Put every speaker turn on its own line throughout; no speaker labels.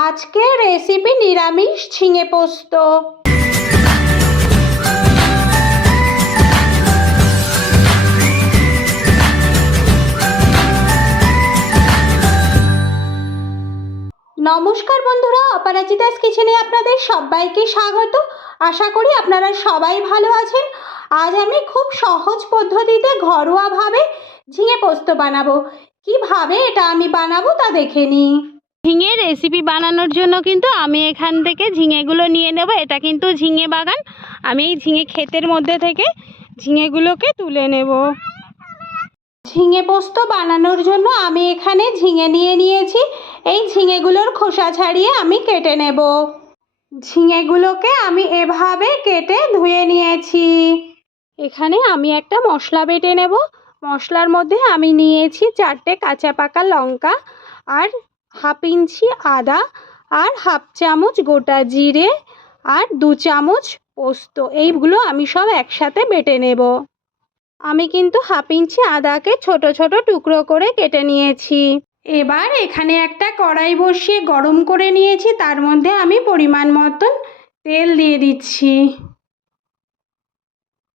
আজকে রেসিপি নিরামিষ ঝিঙে পোস্ত। নমস্কার বন্ধুরা, অপরাজিতাস কিচেনে আপনাদের সবাইকে স্বাগত। আশা করি আপনারা সবাই ভালো আছেন। আজ আমি খুব সহজ পদ্ধতিতে ঘরোয়াভাবে ঝিঙে পোস্ত বানাবো। কীভাবে এটা আমি বানাবো তা দেখে নিই।
ঝিঙে রেসিপি বানানোর জন্য কিন্তু আমি এখান থেকে ঝিঙেগুলো নিয়ে নেব। এটা কিন্তু ঝিঙে বাগান। আমি এই ঝিঙে ক্ষেতের মধ্যে থেকে ঝিঙেগুলোকে তুলে নেব।
ঝিঙে পোস্ত বানানোর জন্য আমি এখানে ঝিঙে নিয়ে নিয়েছি। এই ঝিঙেগুলোর খোসা ছাড়িয়ে আমি কেটে নেব। ঝিঙেগুলোকে আমি এভাবে কেটে ধুয়ে নিয়েছি।
এখানে আমি একটা মশলা বেটে নেব। মশলার মধ্যে আমি নিয়েছি চারটে কাঁচা পাকা লঙ্কা আর হাফ ইঞ্চি আদা আর হাফ চামচ গোটা জিরে আর দু চামচ পোস্ত। এইগুলো আমি সব একসাথে বেটে নেব। আমি কিন্তু হাফ ইঞ্চি আদাকে ছোট ছোট টুকরো করে কেটে নিয়েছি।
এবার এখানে একটা কড়াই বসিয়ে গরম করে নিয়েছি, তার মধ্যে আমি পরিমাণ মতন তেল দিয়ে দিচ্ছি।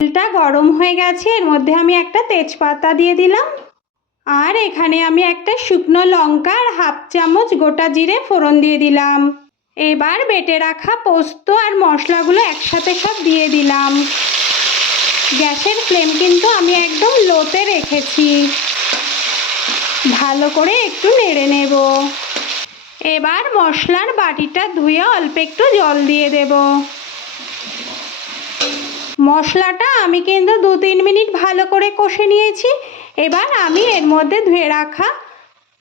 তেলটা গরম হয়ে গেছে, এর মধ্যে আমি একটা তেজপাতা দিয়ে দিলাম। আর এখানে আমি একটা শুকনো লঙ্কা আর হাফ চামচ গোটা জিরে ফোড়ন দিয়ে দিলাম। এবার বেটে রাখা পোস্ত আর মশলাগুলো একসাথে সব দিয়ে দিলাম। গ্যাসের ফ্লেম কিন্তু আমি একদম লোতে রেখেছি। ভালো করে একটু নেড়ে নেব। এবার মশলার বাটিটা ধুয়ে অল্প একটু জল দিয়ে দেব। মশলাটা আমি কিন্তু দু তিন মিনিট ভালো করে কষে নিয়েছি। এবার আমি এর মধ্যে ধুয়ে রাখা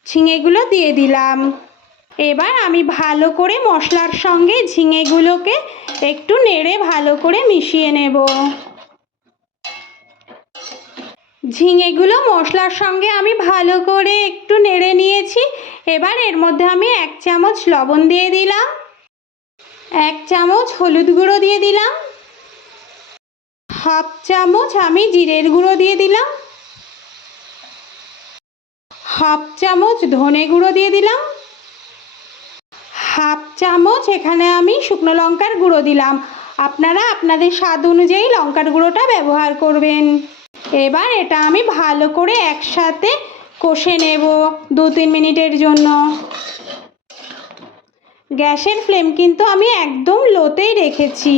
ঝিঙেগুলো দিয়ে দিলাম। এবার আমি ভালো করে মশলার সঙ্গে ঝিঙেগুলোকে একটু নেড়ে ভালো করে মিশিয়ে নেব। ঝিঙেগুলো মশলার সঙ্গে আমি ভালো করে একটু নেড়ে নিয়েছি। এবার এর মধ্যে আমি এক চামচ লবণ দিয়ে দিলাম। এক চামচ হলুদ গুঁড়ো দিয়ে দিলাম। হাফ চামচ আমি জিরের গুঁড়ো দিয়ে দিলাম। হাফ চামচ ধনে গুঁড়ো দিয়ে দিলাম। হাফ চামচ এখানে আমি শুকনো লঙ্কার গুঁড়ো দিলাম। আপনারা আপনাদের স্বাদ অনুযায়ী লঙ্কার গুঁড়োটা ব্যবহার করবেন। এবার এটা আমি ভালো করে একসাথে কষে নেব দু তিন মিনিটের জন্য। গ্যাসের ফ্লেম কিন্তু আমি একদম লোতেই রেখেছি।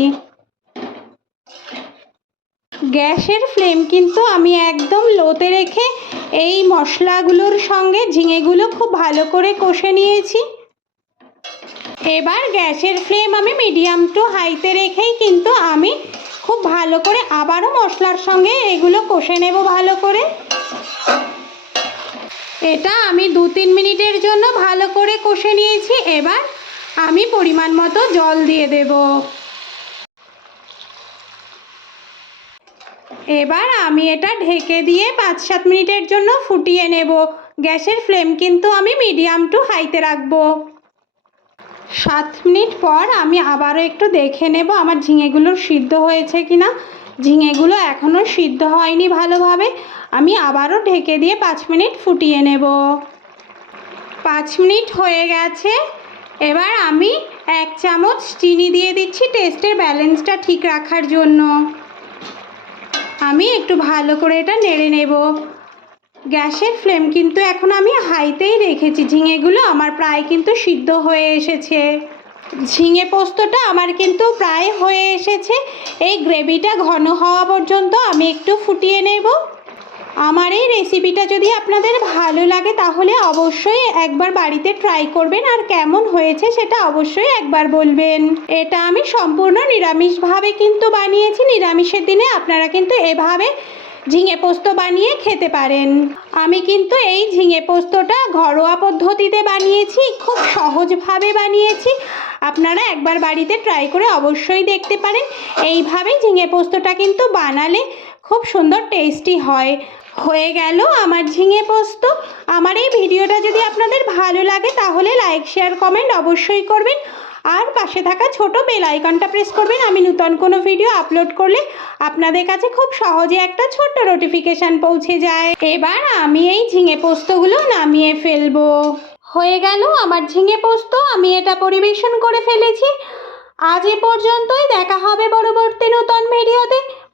গ্যাসের ফ্লেম কিন্তু আমি একদম লোতে রেখে এই মশলাগুলোর সঙ্গে ঝিঙেগুলো খুব ভালো করে কষে নিয়েছি। এবার গ্যাসের ফ্লেম আমি মিডিয়াম টু হাইতে রেখেই কিন্তু আমি খুব ভালো করে আবারও মশলার সঙ্গে এগুলো কষে নেব ভালো করে। এটা আমি দু তিন মিনিটের জন্য ভালো করে কষে নিয়েছি। এবার আমি পরিমাণ মতো জল দিয়ে দেব। এবার আমি এটা ঢেকে দিয়ে পাঁচ সাত মিনিটের জন্য ফুটিয়ে নেব। গ্যাসের ফ্লেম কিন্তু আমি মিডিয়াম টু হাইতে রাখব। সাত মিনিট পর আমি আবারও একটু দেখে নেব আমার ঝিঙেগুলো সিদ্ধ হয়েছে কি না ঝিঙেগুলো এখনও সিদ্ধ হয়নি ভালোভাবে। আমি আবারও ঢেকে দিয়ে পাঁচ মিনিট ফুটিয়ে নেব। পাঁচ মিনিট হয়ে গেছে। এবার আমি এক চামচ চিনি দিয়ে দিচ্ছি টেস্টের ব্যালেন্সটা ঠিক রাখার জন্য। আমি একটু ভালো করে এটা নেড়ে নেব। গ্যাসের ফ্লেম কিন্তু এখন আমি হাইতেই রেখেছি। ঝিঙেগুলো আমার প্রায় কিন্তু সিদ্ধ হয়ে এসেছে। ঝিঙে পোস্তটা আমার কিন্তু প্রায় হয়ে এসেছে। এই গ্রেভিটা ঘন হওয়া পর্যন্ত আমি একটু ফুটিয়ে নেব। আমার এই রেসিপিটা যদি আপনাদের ভালো লাগে, তাহলে অবশ্যই একবার বাড়িতে ট্রাই করবেন। আর কেমন হয়েছে সেটা অবশ্যই একবার বলবেন। এটা আমি সম্পূর্ণ নিরামিষভাবে কিন্তু বানিয়েছি। নিরামিষের দিনে আপনারা কিন্তু এভাবে ঝিঙে পোস্ত বানিয়ে খেতে পারেন। আমি কিন্তু এই ঝিঙে পোস্তটা ঘরোয়া পদ্ধতিতে বানিয়েছি, খুব সহজভাবে বানিয়েছি। আপনারা একবার বাড়িতে ট্রাই করে অবশ্যই দেখতে পারেন। এইভাবে ঝিঙে পোস্তটা কিন্তু বানালে খুব সুন্দর টেস্টি হয়। হয়ে গেল আমার ঝিঙে পোস্ত। আমার এই ভিডিওটা যদি আপনাদের ভালো লাগে তাহলে লাইক শেয়ার কমেন্ট অবশ্যই করবেন। আর পাশে থাকা ছোট বেল আইকনটা প্রেস করবেন। আমি নতুন কোনো ভিডিও আপলোড করলে আপনাদের কাছে খুব সহজে একটা ছোট্ট নোটিফিকেশান পৌঁছে যায়। এবার আমি এই ঝিঙে পোস্তগুলো নামিয়ে ফেলব। হয়ে গেল আমার ঝিঙে পোস্ত। আমি এটা পরিবেশন করে ফেলেছি। আজ এ পর্যন্তই। দেখা হবে পরবর্তী নতুন ভিডিওতে